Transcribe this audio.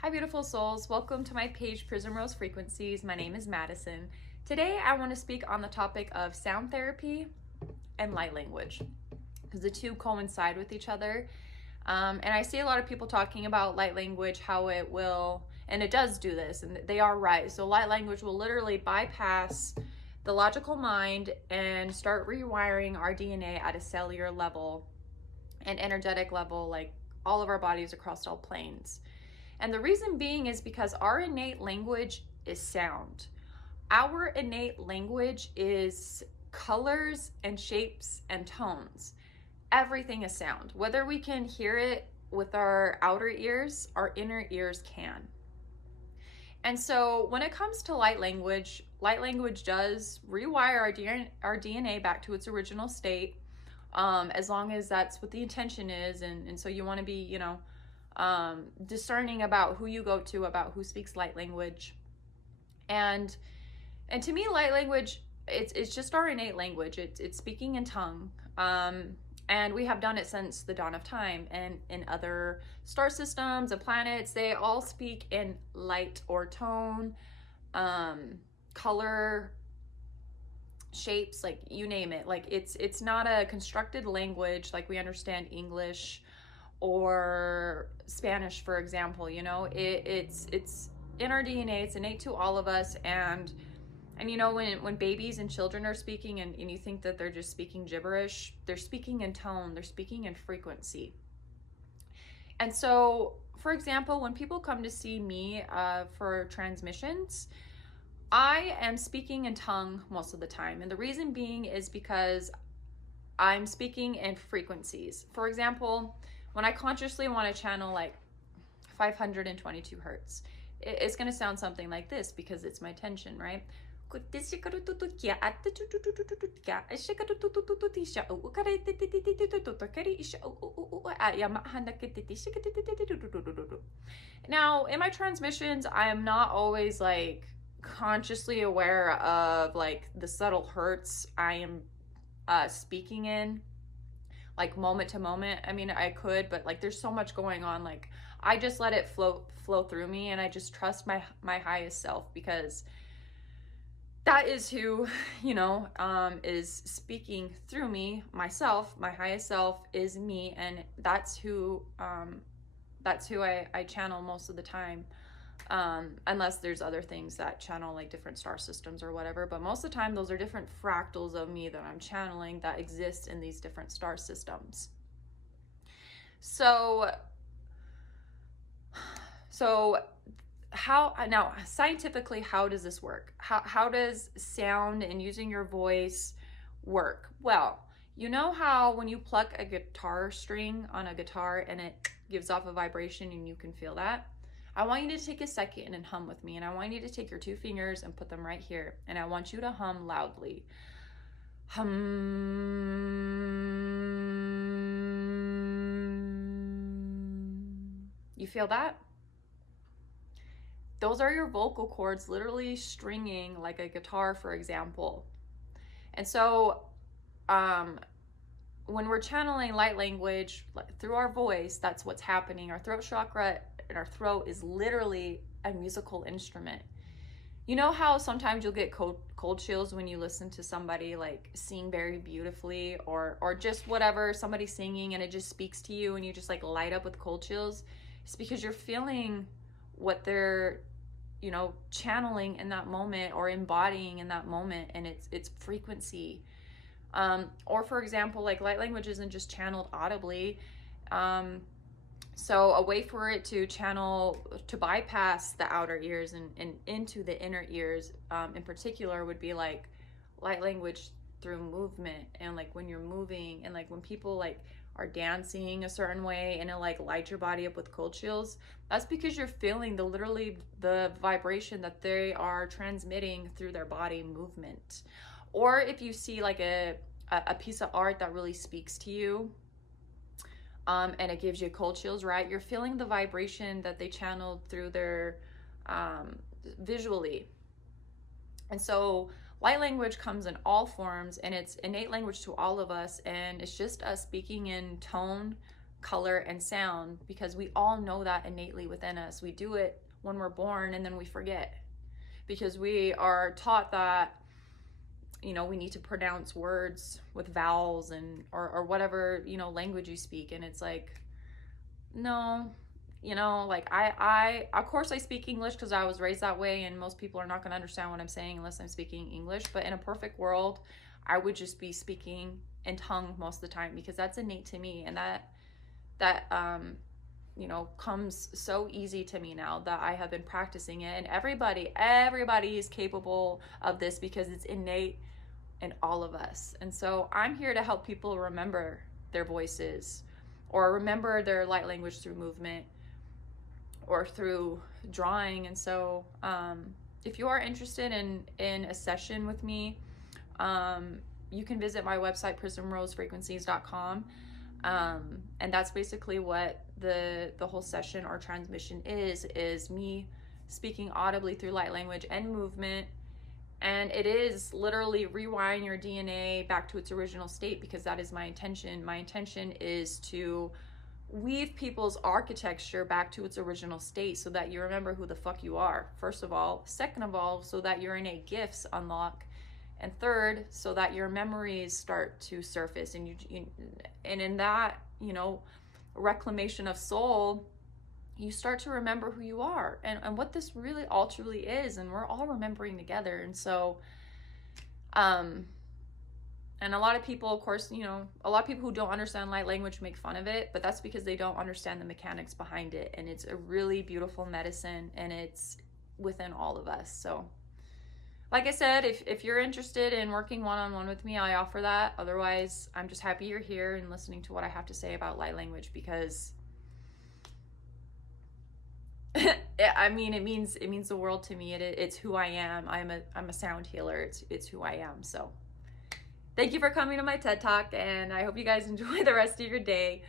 Hi, beautiful souls. Welcome to my page, Prism Rose Frequencies. My name is Madison. Today, I want to speak on the topic of sound therapy and light language because the two coincide with each other. And I see a lot of people talking about light language, how it will, and it does do this, and they are right. So, light language will literally bypass the logical mind and start rewiring our DNA at a cellular level and energetic level, like all of our bodies across all planes. And the reason being is because our innate language is sound. Our innate language is colors and shapes and tones. Everything is sound. Whether we can hear it with our outer ears, our inner ears can. And so when it comes to light language does rewire our DNA back to its original state, as long as that's what the intention is. And so you want to be, discerning about who you go to, about who speaks light language. And to me, light language, it's just our innate language. It's speaking in tongue. And we have done it since the dawn of time. And in other star systems and planets, they all speak in light or tone, color, shapes, like you name it. Like it's not a constructed language like we understand English or Spanish, for example. It's in our DNA. It's innate to all of us. And when babies and children are speaking and you think that they're just speaking gibberish, they're speaking in tone, they're speaking in frequency. And so, for example, when people come to see me for transmissions, I am speaking in tongue most of the time. And the reason being is because I'm speaking in frequencies. For example, when I consciously want to channel like 522 hertz, it's going to sound something like this because it's my tension, right? Now, in my transmissions, I am not always like consciously aware of like the subtle hertz I am speaking in, like moment to moment. I mean, I could, but like there's so much going on. Like I just let it flow through me, and I just trust my highest self, because that is who is speaking through me. Myself, my highest self is me, and that's who I channel most of the time. Unless there's other things that channel, like different star systems or whatever. But most of the time, those are different fractals of me that I'm channeling that exist in these different star systems. So how now scientifically, how does this work? How does sound and using your voice work? Well, you know how when you pluck a guitar string on a guitar and it gives off a vibration and you can feel that? I want you to take a second and hum with me, and I want you to take your two fingers and put them right here, and I want you to hum loudly. Hum. You feel that? Those are your vocal cords literally stringing like a guitar, for example. And so when we're channeling light language through our voice, that's what's happening. Our throat chakra and our throat is literally a musical instrument. You know how sometimes you'll get cold chills when you listen to somebody like sing very beautifully, or just whatever, somebody singing, and it just speaks to you and you just like light up with cold chills? It's because you're feeling what they're channeling in that moment or embodying in that moment, and it's frequency. Or for example, like light language isn't just channeled audibly. So a way for it to channel, to bypass the outer ears and into the inner ears, in particular, would be like light language through movement. And like when you're moving, and like when people like are dancing a certain way and it like lights your body up with cold chills, that's because you're feeling the vibration that they are transmitting through their body movement. Or if you see like a piece of art that really speaks to you, and it gives you cold chills, right? You're feeling the vibration that they channeled through their visually. And so light language comes in all forms, and it's innate language to all of us, and it's just us speaking in tone, color, and sound, because we all know that innately within us. We do it when we're born and then we forget because we are taught that, you know, we need to pronounce words with vowels and or whatever, you know, language you speak. And it's like, no, you know, like I of course I speak English because I was raised that way, and most people are not going to understand what I'm saying unless I'm speaking English. But in a perfect world, I would just be speaking in tongue most of the time because that's innate to me, and that you know, comes so easy to me now that I have been practicing it. And everybody is capable of this because it's innate in all of us. And so I'm here to help people remember their voices, or remember their light language through movement or through drawing. And so if you are interested in a session with me, you can visit my website, prismrosefrequencies.com. And that's basically what the whole session or transmission is me speaking audibly through light language and movement. And it is literally rewiring your DNA back to its original state, because that is my intention. My intention is to weave people's architecture back to its original state so that you remember who the fuck you are, first of all. Second of all, so that your innate gifts unlock. And third, so that your memories start to surface. And and in that, you know, reclamation of soul, you start to remember who you are and what this really all truly is. And we're all remembering together. And so, and a lot of people, of course, you know, a lot of people who don't understand light language make fun of it, but that's because they don't understand the mechanics behind it. And it's a really beautiful medicine, and it's within all of us. So, like I said, if you're interested in working one-on-one with me, I offer that. Otherwise, I'm just happy you're here and listening to what I have to say about light language, because I mean, it means the world to me. It's who I am. I'm a sound healer. It's who I am. So thank you for coming to my TED Talk, and I hope you guys enjoy the rest of your day.